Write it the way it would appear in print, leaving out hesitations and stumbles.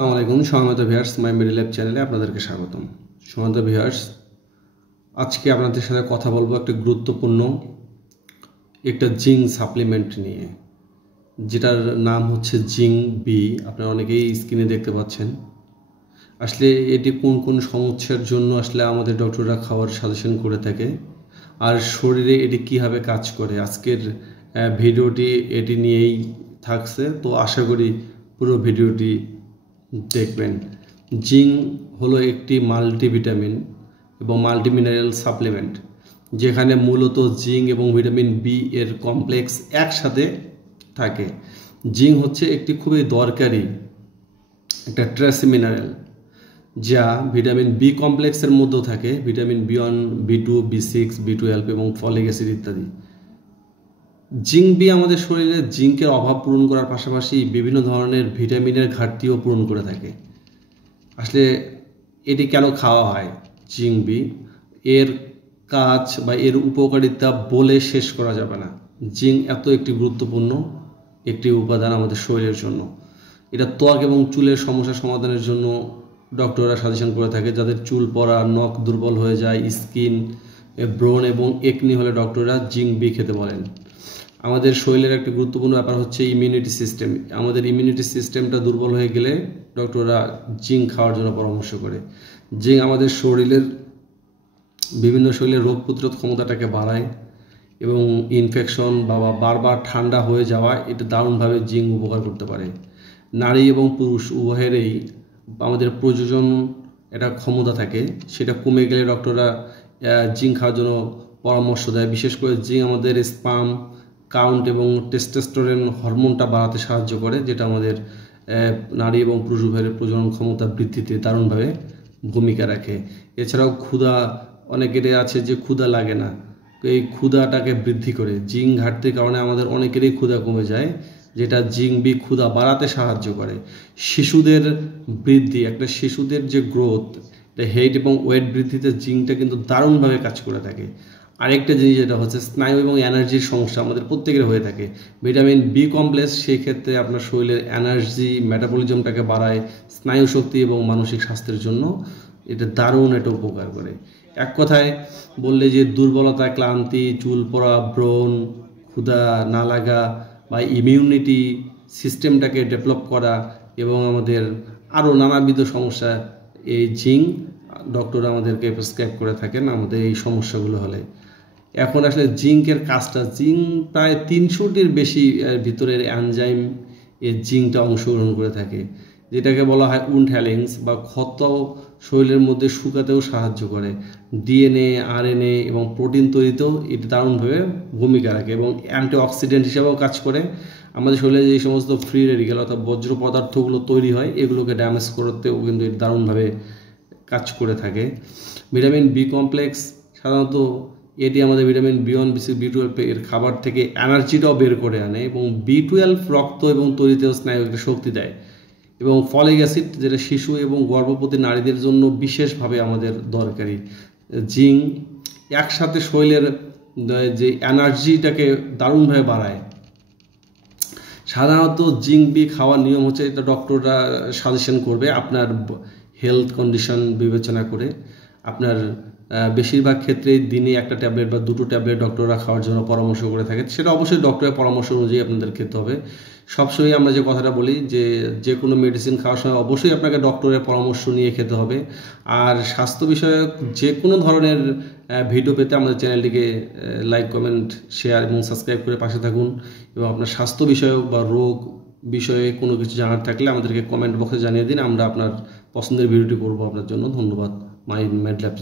আসসালামু আলাইকুম সম্মানিত ভিউয়ার্স, মাই মেডিল্যাব চ্যানেলে আপনাদেরকে স্বাগতম। সম্মানিত ভিউয়ার্স, আজকে আপনাদের সাথে কথা বলবো একটা গুরুত্বপূর্ণ একটা জিঙ্ক সাপ্লিমেন্ট নিয়ে, যেটার নাম হচ্ছে জিঙ্ক বি। আপনারা অনেকেই স্ক্রিনে দেখতে পাচ্ছেন। আসলে এটি কোন কোন সমস্যার জন্য আসলে আমাদের ডক্টররা খাওয়ার সাজেশন করে থাকে, আর শরীরে এটি কীভাবে কাজ করে, আজকের ভিডিওটি এটি নিয়েই থাকছে। তো আশা করি পুরো ভিডিওটি দেখবেন। জিঙ্ক হলো একটি মাল্টিভিটামিন এবং মাল্টিমিনারেল সাপ্লিমেন্ট, যেখানে মূলত জিঙ্ক এবং ভিটামিন বি এর কমপ্লেক্স একসাথে থাকে। জিঙ্ক হচ্ছে একটি খুবই দরকারি একটা ট্রেস মিনারেল, যা ভিটামিন বি কমপ্লেক্সের মধ্যেও থাকে। ভিটামিন বি1, বি2, বি6, বি12 এবং ফলিক অ্যাসিড ইত্যাদি। জিঙ্ক বি আমাদের শরীরে জিঙ্কের অভাব পূরণ করার পাশাপাশি বিভিন্ন ধরনের ভিটামিনের ঘাটতিও পূরণ করে থাকে। আসলে এটি কেন খাওয়া হয় জিঙ্ক বি, এর কাজ বা এর উপকারিতা বলে শেষ করা যাবে না। জিঙ্ক এত একটি গুরুত্বপূর্ণ একটি উপাদান আমাদের শরীরের জন্য। এটা ত্বক এবং চুলের সমস্যা সমাধানের জন্য ডক্টররা সাজেশন করে থাকে। যাদের চুল পড়া, নখ দুর্বল হয়ে যায়, স্কিন, ব্রণ এবং একনি হলে ডক্টররা জিঙ্ক বি খেতে বলেন। আমাদের শরীরের একটা গুরুত্বপূর্ণ ব্যাপার হচ্ছে ইমিউনিটি সিস্টেম। আমাদের ইমিউনিটি সিস্টেমটা দুর্বল হয়ে গেলে ডক্টররা জিঙ্ক খাওয়ার জন্য পরামর্শ করে। জিঙ্ক আমাদের শরীরের বিভিন্ন শরীরের রোগ প্রতিরোধ ক্ষমতাটাকে বাড়ায় এবং ইনফেকশন বা বারবার ঠান্ডা হয়ে যাওয়া, এটা দারুণভাবে জিঙ্ক উপকার করতে পারে। নারী এবং পুরুষ উভয়েরই আমাদের প্রজনন একটা ক্ষমতা থাকে, সেটা কমে গেলে ডক্টররা জিঙ্ক খাওয়ার জন্য পরামর্শ দেয়। বিশেষ করে জিঙ্ক আমাদের স্পার্ম কাউন্ট এবং টেস্টোস্টেরন হরমোনটা বাড়াতে সাহায্য করে, যেটা আমাদের নারী এবং পুরুষ উভয়ের প্রজনন ক্ষমতা বৃদ্ধিতে দারুণভাবে ভূমিকা রাখে। এছাড়াও ক্ষুধা, অনেকেরই আছে যে ক্ষুধা লাগে না, এই ক্ষুধাটাকে বৃদ্ধি করে। জিঙ্ক ঘাটতির কারণে আমাদের অনেকেরই ক্ষুধা কমে যায়, যেটা জিঙ্ক বি ক্ষুধা বাড়াতে সাহায্য করে। শিশুদের বৃদ্ধি, একটা শিশুদের যে গ্রোথ, হেইট এবং ওয়েট বৃদ্ধিতে জিঙ্কটা কিন্তু দারুণভাবে কাজ করে থাকে। আরেকটা জিনিস যেটা হচ্ছে স্নায়ু এবং এনার্জির সমস্যা আমাদের প্রত্যেকের হয়ে থাকে। ভিটামিন বি কমপ্লেক্স সেই ক্ষেত্রে আপনার শরীরের এনার্জি মেটাবলিজমটাকে বাড়ায়, স্নায়ু শক্তি এবং মানসিক স্বাস্থ্যের জন্য এটা দারুণ একটা উপকার করে। এক কথায় বললে যে দুর্বলতা, ক্লান্তি, চুল পড়া, ব্রণ, ক্ষুধা না লাগা বা ইমিউনিটি সিস্টেমটাকে ডেভেলপ করা এবং আমাদের আরও নানাবিধ সমস্যা, এই জিঙ্ক ডক্টর আমাদেরকে প্রেসক্রাইব করে থাকেন আমাদের এই সমস্যাগুলো হলে। এখন আসলে জিঙ্কের কাজটা, জিঙ্ক প্রায় 300টির বেশি ভিতরের এনজাইম এর জিঙ্কটা অংশগ্রহণ করে থাকে, যেটাকে বলা হয় উন্ড হ্যালিংস বা ক্ষত শরীরের মধ্যে শুকাতেও সাহায্য করে। ডিএনএ, আরএনএ এবং প্রোটিন তৈরিতেও এটি দারুণভাবে ভূমিকা রাখে এবং অ্যান্টিঅক্সিডেন্ট হিসাবেও কাজ করে। আমাদের শরীরে যে সমস্ত ফ্রি রেডিক্যাল অর্থাৎ বজ্র পদার্থগুলো তৈরি হয়, এগুলোকে ড্যামেজ করতেও কিন্তু এটি দারুণভাবে কাজ করে থাকে। ভিটামিন বি কমপ্লেক্স সাধারণত এটি আমাদের ভিটামিন বি1, বি6, বি12 এর খাবার থেকে এনার্জিটাও বের করে আনে এবং বি12 রক্ত এবং তৈরিতেও স্নায়ুকে শক্তি দেয়। এবং ফলিক অ্যাসিড, যেটা শিশু এবং গর্ভবতী নারীদের জন্য বিশেষভাবে আমাদের দরকারি। জিঙ্ক একসাথে শরীরের যে এনার্জিটাকে দারুণভাবে বাড়ায়। সাধারণত জিঙ্ক বি খাওয়ার নিয়ম হচ্ছে, এটা ডক্টররা সাজেশন করবে আপনার হেলথ কন্ডিশন বিবেচনা করে। আপনার বেশিরভাগ ক্ষেত্রেই দিনে একটা ট্যাবলেট বা দুটো ট্যাবলেট ডক্টররা খাওয়ার জন্য পরামর্শ করে থাকে। সেটা অবশ্যই ডক্টরের পরামর্শ অনুযায়ী আপনাদের খেতে হবে। সবসময় আমরা যে কথাটা বলি যে কোনো মেডিসিন খাওয়ার সময় অবশ্যই আপনাকে ডক্টরের পরামর্শ নিয়ে খেতে হবে। আর স্বাস্থ্য বিষয়ক যে কোনো ধরনের ভিডিও পেতে আমাদের চ্যানেলটিকে লাইক, কমেন্ট, শেয়ার এবং সাবস্ক্রাইব করে পাশে থাকুন। এবং আপনার স্বাস্থ্য বিষয়ক বা রোগ বিষয়ে কোনো কিছু জানার থাকলে আমাদেরকে কমেন্ট বক্সে জানিয়ে দিন। আমরা আপনার পছন্দের ভিডিওটি করবো আপনার জন্য। ধন্যবাদ। মাই মেডল্যাব।